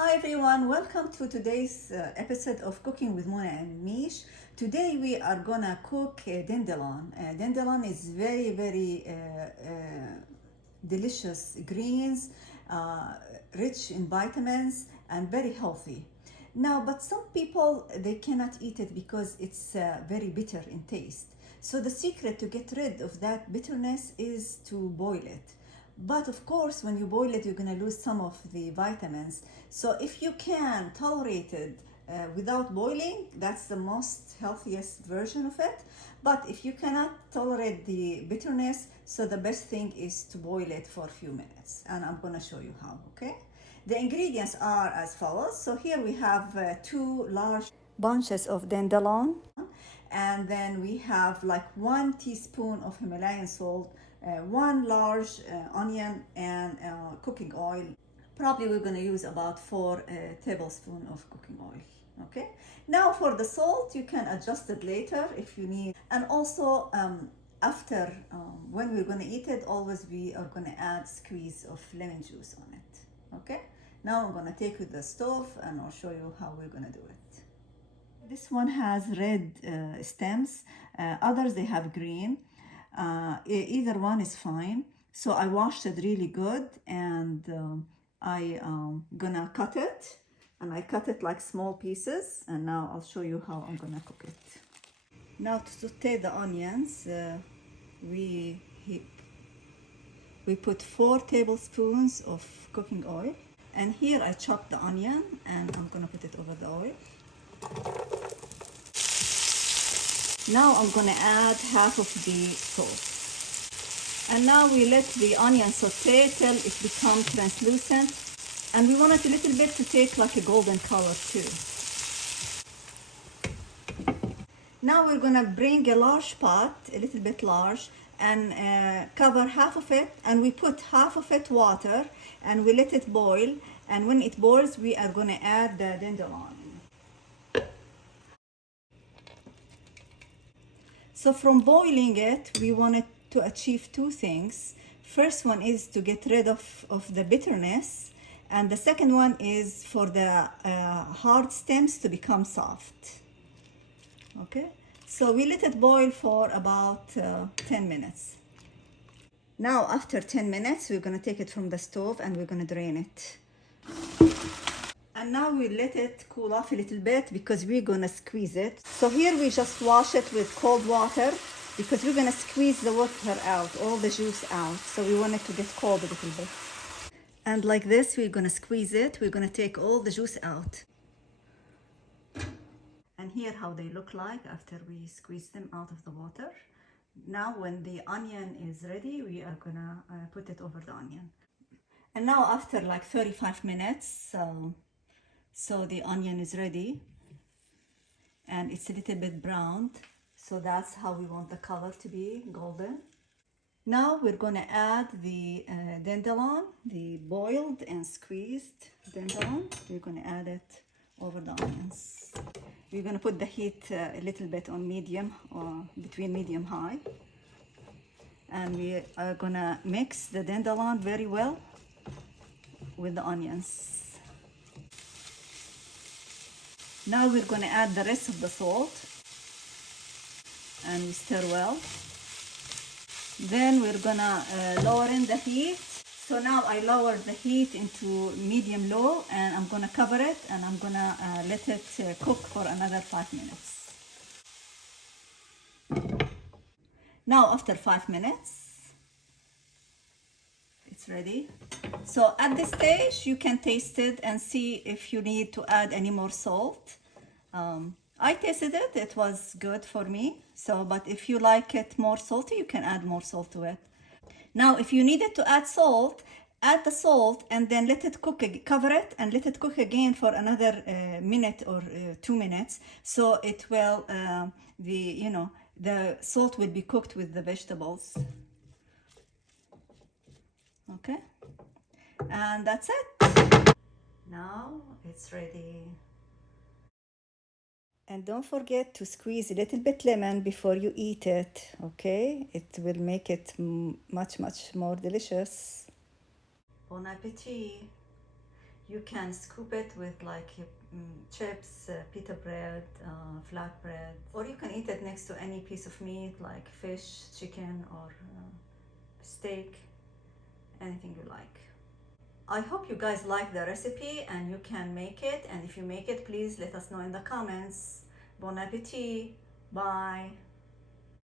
Hi everyone, welcome to today's episode of Cooking with Mona and Mish. Today we are gonna cook dandelion. Dandelion is very delicious greens, rich in vitamins and very healthy. Now, but some people they cannot eat it because it's very bitter in taste. So the secret to get rid of that bitterness is to boil it. But of course, when you boil it, you're going to lose some of the vitamins. So if you can tolerate it without boiling, that's the most healthiest version of it. But if you cannot tolerate the bitterness, so the best thing is to boil it for a few minutes. And I'm going to show you how, okay? The ingredients are as follows. So here we have two large bunches of dandelion, and then we have like 1 teaspoon of Himalayan salt, one large onion, and cooking oil. Probably we're going to use about 4 tablespoons of cooking oil. Okay, now for the salt you can adjust it later if you need. And also after when we're going to eat it, always we are going to add squeeze of lemon juice on it. Okay, now I'm going to take it to the stove and I'll show you how we're going to do it. This one has red stems, others they have green. Either one is fine. So I washed it really good, and I gonna cut it, and I cut it like small pieces, and now I'll show you how I'm gonna cook it. Now to saute the onions, we put 4 tablespoons of cooking oil, and here I chopped the onion and I'm gonna put it over the oil. Now I'm gonna add half of the salt. And now we let the onion saute till it becomes translucent. And we want it a little bit to take like a golden color too. Now we're gonna bring a large pot, a little bit large, and cover half of it. And we put half of it water and we let it boil. And when it boils, we are gonna add the dandelion. So from boiling it, we wanted to achieve two things. First one is to get rid of the bitterness, and the second one is for the hard stems to become soft. Okay, so we let it boil for about 10 minutes. Now after 10 minutes, we're gonna take it from the stove and we're gonna drain it. And now we let it cool off a little bit because we're gonna squeeze it. So here we just wash it with cold water because we're gonna squeeze the water out, all the juice out. So we want it to get cold a little bit. And like this, we're gonna squeeze it. We're gonna take all the juice out. And here how they look like after we squeeze them out of the water. Now when the onion is ready, we are gonna put it over the onion. And now after like 35 minutes, so the onion is ready and it's a little bit browned. So that's how we want the color to be, golden. Now we're gonna add the dandelion, the boiled and squeezed dandelion. We're gonna add it over the onions. We're gonna put the heat a little bit on medium or between medium high. And we are gonna mix the dandelion very well with the onions. Now we're going to add the rest of the salt and we stir well. Then we're going to lower in the heat. So now I lowered the heat into medium low and I'm going to cover it and I'm going to let it cook for another 5 minutes. Now after 5 minutes, it's ready. So at this stage, you can taste it and see if you need to add any more salt. I tasted it, it was good for me. So, but if you like it more salty, you can add more salt to it. Now, if you needed to add salt, add the salt and then let it cook, cover it and let it cook again for another minute or 2 minutes. So it will, the salt will be cooked with the vegetables. Okay, and that's it. Now it's ready. And don't forget to squeeze a little bit lemon before you eat it, okay? It will make it much more delicious. Bon appetit. You can scoop it with like chips, pita bread, flatbread, or you can eat it next to any piece of meat like fish, chicken, or steak, anything you like. I hope you guys like the recipe and you can make it. And if you make it, please let us know in the comments. Bon appetit. Bye.